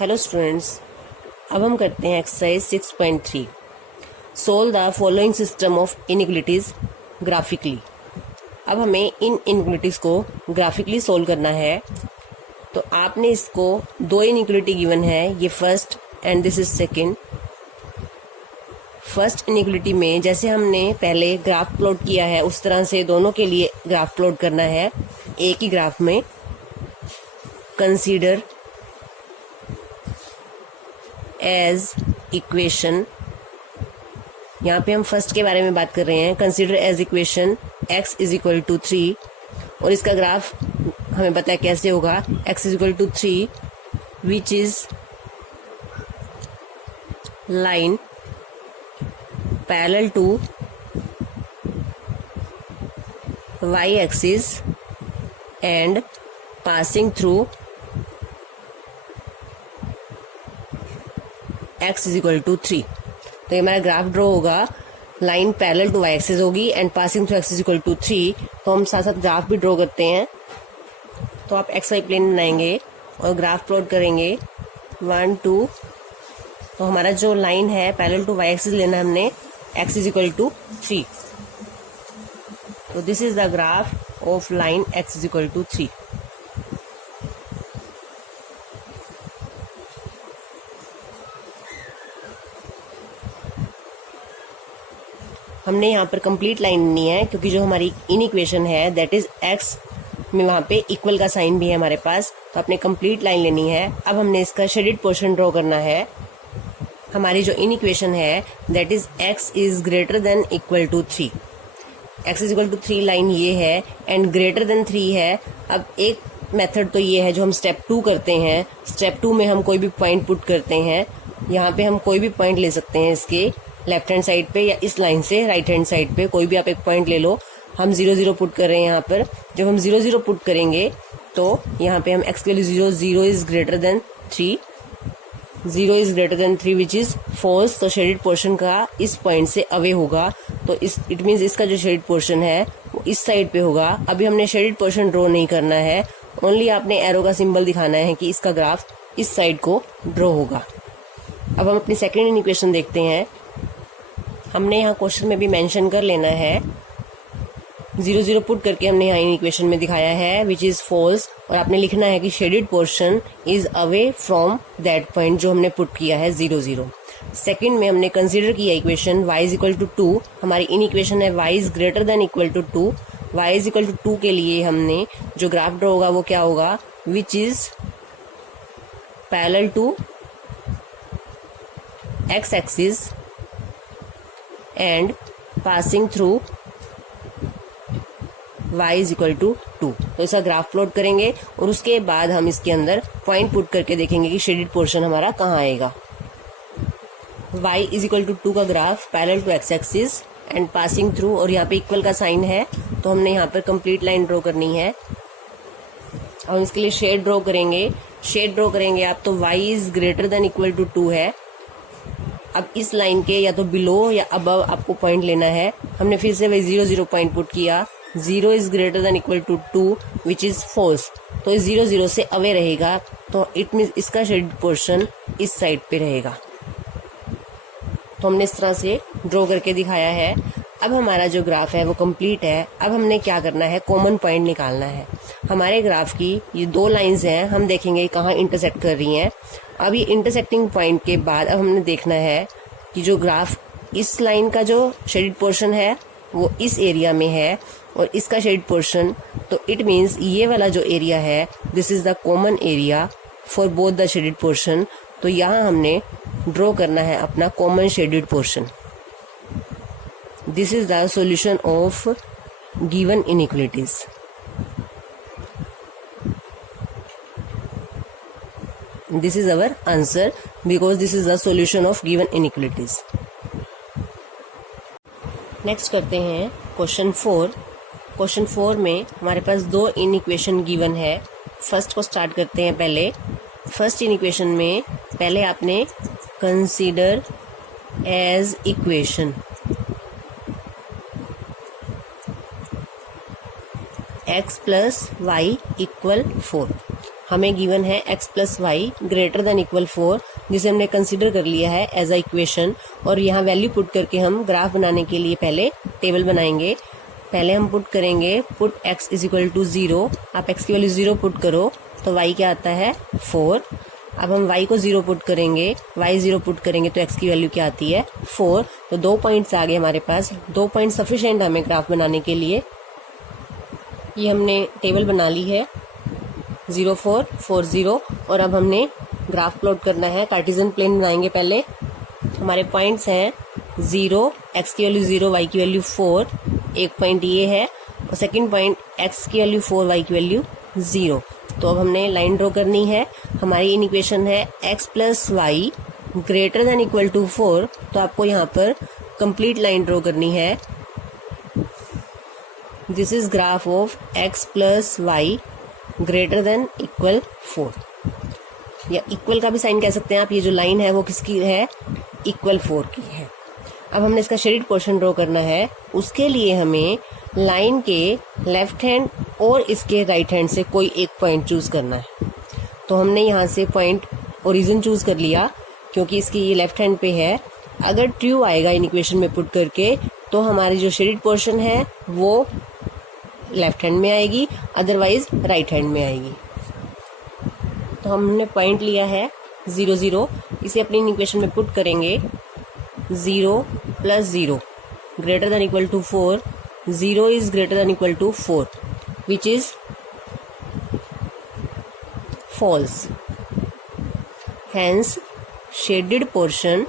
Hello students, अब हम करते हैं exercise 6.3। Solve the following system of inequalities graphically. अब हमें इन इनइक्वलिटीज को ग्राफिकली सोल्व करना है। तो आपने इसको दो इनइक्वलिटी गिवन है, ये first and this is second. First inequality में जैसे हमने पहले ग्राफ प्लॉट किया है उस तरह से दोनों के लिए ग्राफ प्लॉट करना है एक ही ग्राफ में। कंसीडर एज इक्वेशन, यहाँ पे हम फर्स्ट के बारे में बात कर रहे हैं। Consider as equation x is equal to 3 और इसका ग्राफ हमें पता है कैसे होगा। x is equal to 3 which is line parallel to y axis and passing through x is equal to 3। तो ये हमारा ग्राफ ड्रॉ होगा, line parallel to y axis होगी and passing through x is equal to 3। तो हम साथ साथ graph भी ड्रॉ करते हैं। तो आप xy प्लेन बनाएंगे और ग्राफ प्लॉट करेंगे 1 2। तो हमारा जो लाइन है पैरेलल टू y एक्सिस लेना हमने, x इज इक्वल टू 3। तो this is the graph of line x is equal to 3। हमने यहाँ पर कंप्लीट लाइन नहीं है क्योंकि जो हमारी इन इक्वेशन है दैट इज x में वहाँ पे इक्वल का साइन भी है हमारे पास। तो अपने कंप्लीट लाइन लेनी है। अब हमने इसका शेडेड पोर्शन ड्रॉ करना है। हमारी जो इन इक्वेशन है that is x is greater than equal to 3। x is equal to 3 line ये है एंड ग्रेटर देन 3 है। अब एक मेथड तो ये है जो हम स्टेप 2 करते हैं। स्टेप 2 में हम कोई भी पॉइंट पुट करते हैं। यहाँ पे हम कोई भी पॉइंट ले सकते हैं इसके लेफ्ट हैंड साइड पे या इस लाइन से राइट हैंड साइड पे कोई भी आप एक पॉइंट ले लो। हम 0 0 पुट कर रहे हैं यहाँ पर। जब हम 0 0 पुट करेंगे तो यहाँ पे हम x के लिए 0 is greater than 3, 0 is greater than 3 which is false. तो शेडेड पोर्शन का इस पॉइंट से अवे होगा। तो इस इट मीन्स इसका जो शेडेड पोर्शन है वो इस साइड पे होगा। अभी हमने शेडेड पोर्शन ड्रॉ नहीं करना है, ओनली आपने एरो का सिंबल दिखाना है कि इसका ग्राफ इस साइड को ड्रॉ होगा। अब हम अपनी सेकेंड इक्वेशन देखते हैं। हमने यहाँ क्वेश्चन में भी मेंशन कर लेना है, 0 0 पुट करके हमने यहाँ इक्वेशन में दिखाया है विच इज फॉल्स। और आपने लिखना है कि shaded portion is away from that point जो हमने पुट किया है 0 0। सेकंड में हमने कंसीडर किया equation y is equal to 2। हमारी इन इक्वेशन है y is greater than equal to 2। y is equal to 2 के लिए हमने जो ग्राफ ड्रॉ होगा वो क्या होगा, which is parallel to x axis and passing through y is equal to 2। तो इसका ग्राफ प्लॉट करेंगे और उसके बाद हम इसके अंदर पॉइंट पुट करके देखेंगे कि शेडेड पोर्शन हमारा कहाँ आएगा। y इज इक्वल टू 2 का graph parallel to x axis and passing through, और यहाँ पे इक्वल का साइन है तो हमने यहाँ पर कंप्लीट लाइन ड्रॉ करनी है। और इसके लिए शेड ड्रॉ करेंगे। शेड ड्रॉ करेंगे आप तो y is greater than equal to 2 है। अब इस लाइन के या तो बिलो या अबव आपको पॉइंट लेना है। हमने फिर से वही 0 0 पॉइंट पुट किया। 0 is greater than equal to 2 which is false. तो इस 0 0 से अवे रहेगा। तो इट मीन्स इसका शेडेड पोर्शन इस साइड पे रहेगा। तो हमने इस तरह से ड्रॉ करके दिखाया है। अब हमारा जो ग्राफ है वो कंप्लीट है। अब हमने क्या करना है, कॉमन पॉइंट निकालना है। हमारे ग्राफ की ये दो लाइंस हैं, हम देखेंगे कहाँ इंटरसेक्ट कर रही हैं। अब ये इंटरसेक्टिंग पॉइंट के बाद अब हमने देखना है कि जो ग्राफ इस लाइन का जो शेडेड पोर्शन है वो इस एरिया में है और इसका शेडेड पोर्शन, तो इट मीन्स ये वाला जो एरिया है this is the common area for both the shaded portion. तो यहाँ हमने ड्रॉ करना है अपना common shaded portion. This is the solution of given inequalities. This is our answer because this is the solution of given inequalities. Next करते हैं question 4। Question 4 में हमारे पास दो इनइक्वेशन गिवन है। फर्स्ट को स्टार्ट करते हैं पहले। फर्स्ट इनइक्वेशन में पहले आपने consider as equation x plus y equal 4। हमें गिवन है x plus y greater than equal 4, जिसे हमने कंसिडर कर लिया है एज अ इक्वेशन। और यहाँ वैल्यू पुट करके हम ग्राफ बनाने के लिए पहले टेबल बनाएंगे। पहले हम पुट करेंगे put x is equal to 0। आप x की वैल्यू 0 पुट करो तो y क्या आता है 4। अब हम y को 0 पुट करेंगे, y 0 पुट करेंगे तो x की वैल्यू क्या आती है 4। तो 2 पॉइंट्स आ गए हमारे पास। 2 पॉइंट सफिशिएंट हमें ग्राफ बनाने के लिए। ये हमने टेबल बना ली है 0 4 4 0। और अब हमने ग्राफ प्लॉट करना है। कार्टेशियन प्लेन बनाएंगे पहले। हमारे पॉइंट्स हैं 0, x की वैल्यू 0, y की वैल्यू 4, एक पॉइंट ये है, और सेकंड पॉइंट x की वैल्यू 4, y की वैल्यू 0। तो अब हमने लाइन ड्रॉ करनी है। हमारी इन इक्वेशन है x plus y greater than equal to 4। तो आपको यहाँ पर कंप्लीट लाइन ड्रॉ करनी है। This is graph of x plus y greater than equal 4, या इक्वल का भी साइन कह सकते हैं आप। ये जो लाइन है वो किसकी है, इक्वल 4 की है। अब हमने इसका शेडेड पोर्शन ड्रॉ करना है। उसके लिए हमें लाइन के लेफ्ट हैंड और इसके राइट हैंड से कोई एक पॉइंट चूज करना है। तो हमने यहाँ से पॉइंट ओरिजिन चूज कर लिया क्योंकि इसकी ये लेफ्ट हैंड पे है। अगर ट्रू आएगा इन इक्वेशन में पुट करके तो हमारी जो शेडेड पोर्शन है वो लेफ्ट हैंड में आएगी, अदरवाइज राइट हैंड में आएगी। तो हमने पॉइंट लिया है 0 0, इसे अपनी इक्वेशन में पुट करेंगे। 0 plus 0 greater than equal to 4, 0 is greater than equal to 4, which is false. Hence shaded portion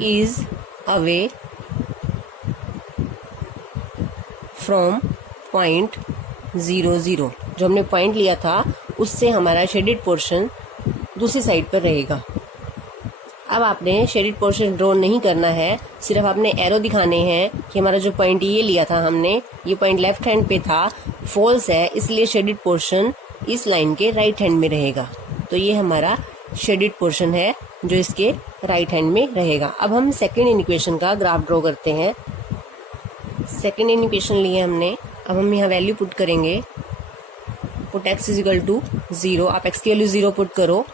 is away from point 0 0। जो हमने पॉइंट लिया था उससे हमारा शेडेड पोर्शन दूसरी साइड पर रहेगा। अब आपने शेडेड पोर्शन ड्रॉ नहीं करना है, सिर्फ आपने एरो दिखाने हैं कि हमारा जो पॉइंट ये लिया था हमने, ये पॉइंट लेफ्ट हैंड पे था, फॉल्स है, इसलिए शेडेड पोर्शन इस लाइन के राइट हैंड में रहेगा। तो ये हमारा शेडेड पोर्शन है जो इसके राइट हैंड में रहेगा। अब हम सेकेंड इक्वेशन का ग्राफ ड्रॉ करते हैं। सेकेंड इक्वेशन लिए हमने। अब हम यहाँ वैल्यू पुट करेंगे। Put x is equal to 0। आप x की वैल्यू 0 पुट करो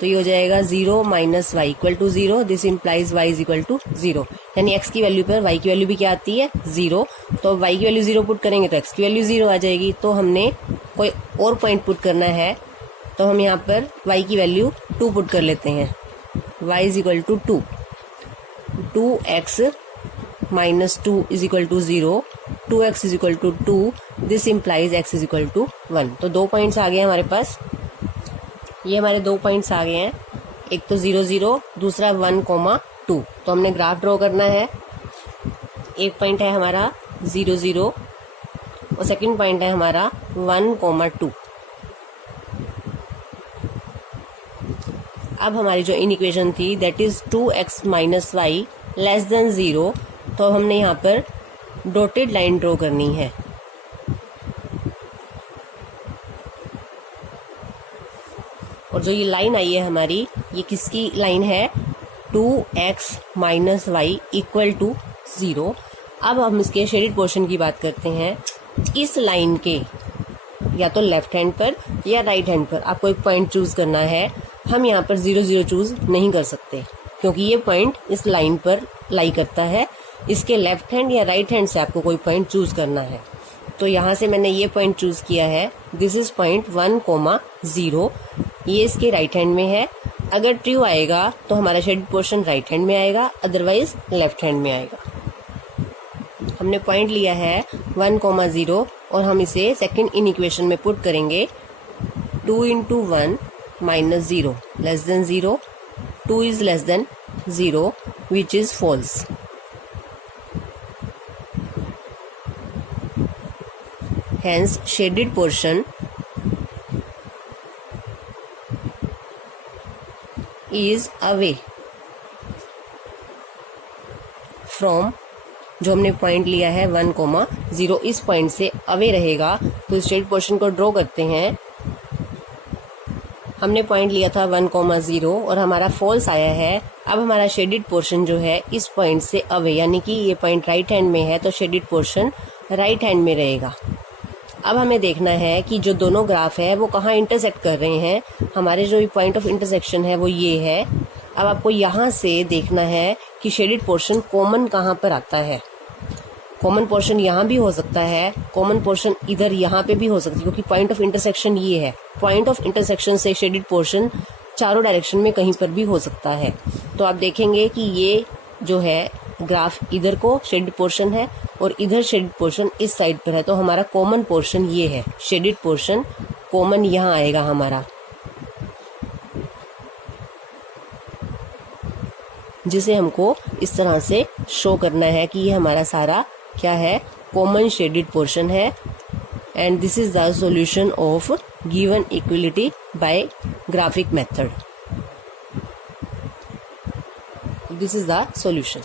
तो ये हो जाएगा 0 minus y equal to 0। This implies y is equal to 0। यानी x की वैल्यू पर y की वैल्यू भी क्या आती है 0। तो y की वैल्यू 0 पुट करेंगे तो x की वैल्यू 0 आ जाएगी। तो हमने कोई और पॉइंट पुट करना है। तो हम यहाँ पर y की वैल्यू 2 पुट कर लेते हैं। y is equal to 2। 2x minus 2 is equal to 0। 2x is equal to 2। This implies x is equal to 1। तो 2 पॉइंट्स आ गए हमारे पास। ये हमारे 2 पॉइंट्स आ गए हैं। एक तो 0 0, दूसरा 1 2। तो हमने ग्राफ ड्रॉ करना है। एक पॉइंट है हमारा 0 0 और सेकंड पॉइंट है हमारा 1 2। अब हमारी जो इन इक्वेशन थी that is 2x minus y less than 0। तो हमने यहाँ पर डॉटेड लाइन ड्रॉ करनी है। और जो ये लाइन आई है हमारी, ये किसकी लाइन है, 2x minus y equal to 0। अब हम इसके शेडेड पोर्शन की बात करते हैं। इस लाइन के या तो लेफ्ट हैंड पर या राइट हैंड पर आपको एक पॉइंट चूज करना है। हम यहाँ पर 0 0 चूज नहीं कर सकते क्योंकि ये पॉइंट इस लाइन पर लाई करता है। इसके लेफ्ट हैंड या राइट हैंड से आपको कोई पॉइंट चूज करना है। तो यहाँ से मैंने ये पॉइंट चूज किया है। This is point 1 0। ये इसके राइट हैंड में है। अगर ट्रू आएगा तो हमारा शेडेड पोर्शन राइट हैंड में आएगा, अदरवाइज लेफ्ट हैंड में आएगा। हमने पॉइंट लिया है 1 0 और हम इसे सेकंड इन इक्वेशन में पुट करेंगे। 2 into 1 minus 0 less than 0. 2 is less than 0, which is false. Hence shaded portion is away from, जो हमने पॉइंट लिया है 1 0, इस पॉइंट से अवे रहेगा। तो इस शेडेड पोर्शन को ड्रॉ करते हैं। हमने पॉइंट लिया था 1 0 और हमारा फॉल्स आया है। अब हमारा शेडेड पोर्शन जो है इस पॉइंट से अवे, यानी कि ये पॉइंट राइट हैंड में है तो शेडेड पोर्शन राइट हैंड में रहेगा। अब हमें देखना है कि जो दोनों ग्राफ है वो कहाँ इंटरसेक्ट कर रहे हैं। हमारे जो पॉइंट ऑफ इंटरसेक्शन है वो ये है। अब आपको यहाँ से देखना है कि शेडेड पोर्शन कॉमन कहाँ पर आता है। कॉमन पोर्शन यहाँ भी हो सकता है, कॉमन पोर्शन इधर यहाँ पे भी हो सकती है, क्योंकि पॉइंट ऑफ इंटरसेक्शन ये है। पॉइंट ऑफ इंटरसेक्शन से शेडेड पोर्शन चारों डायरेक्शन में कहीं पर भी हो सकता है। तो आप देखेंगे कि ये जो है ग्राफ इधर को शेडेड पोर्शन है और इधर शेडेड पोर्शन इस साइड पर है। तो हमारा कॉमन पोर्शन ये है, शेडेड पोर्शन कॉमन यहाँ आएगा हमारा, जिसे हमको इस तरह से शो करना है कि ये हमारा सारा क्या है, कॉमन शेडेड पोर्शन है। And this is the solution of given equality by graphic method. This is the solution.